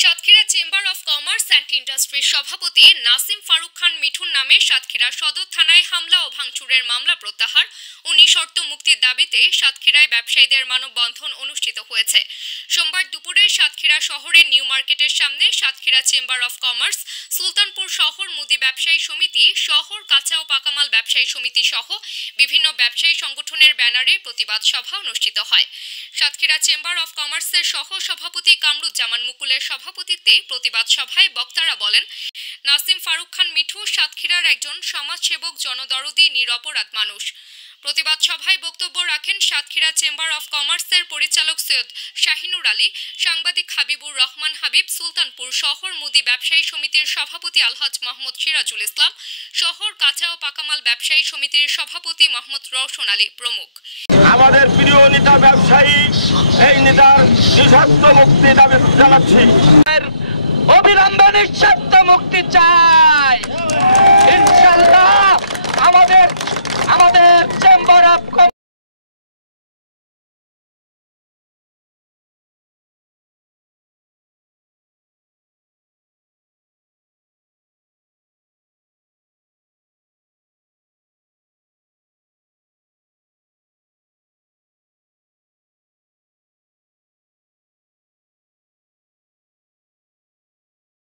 Satkhira chamber of commerce and ইন্ডাস্ট্রির সভাপতি নাসিম ফারুক খান মিঠুন নামে সাতক্ষীরা সদর থানায় হামলা ও ভাঙচুরের মামলা প্রত্যাহার ও নিঃশর্ত মুক্তির দাবিতে সাতক্ষীরায় ব্যবসায়ীদের মানববন্ধন অনুষ্ঠিত হয়েছে। সোমবার দুপুরে সাতক্ষীরা শহরের নিউ মার্কেটের সামনে Satkhira chamber of commerce, Sultanpur শহর মুদি ব্যবসায়ী সমিতি, শহর কাঁচা ও পাকামাল ব্যবসায়ী সমিতি সহ বিভিন্ন ব্যবসায়ী সংগঠনের ব্যানারে প্রতিবাদ সভা অনুষ্ঠিত হয়। সাতক্ষীরা চেম্বার অফ কমার্সের সহ সভাপতি কামরুজ্জামান মুকুলের সভাপতিত্বে প্রতিবাদ সভায় বক্তারা বলেন, নাসিম ফারুক খান মিঠু সাতক্ষীরার একজন সমাজসেবক, জনদরদি, নিরপরাধ মানুষ। প্রতিবাদ সভায় বক্তব্য রাখেন সাতক্ষীরা চেম্বার অফ কমার্সের পরিচালক সৈয়দ শাহিনুর আলী, সাংবাদিক হাবিবুর রহমান হাবিব, সুলতানপুর শহর মুদি ব্যবসায়ী সমিতির সভাপতি আলহাজ মোহাম্মদ সিরাজুল ইসলাম, শহর কাঁচা ও পাকামাল ব্যবসায়ী সমিতির সভাপতি মোহাম্মদ রওশন আলী প্রমুখ। আমাদের প্রিয় নেতা ব্যবসায়ী, এই নেতার নিঃশর্ত মুক্তি দাবি জানাচ্ছি। অবিলম্বে নিঃশর্ত মুক্তি চাই। ইনশাআল্লাহ আমাদের চেম্বার অফ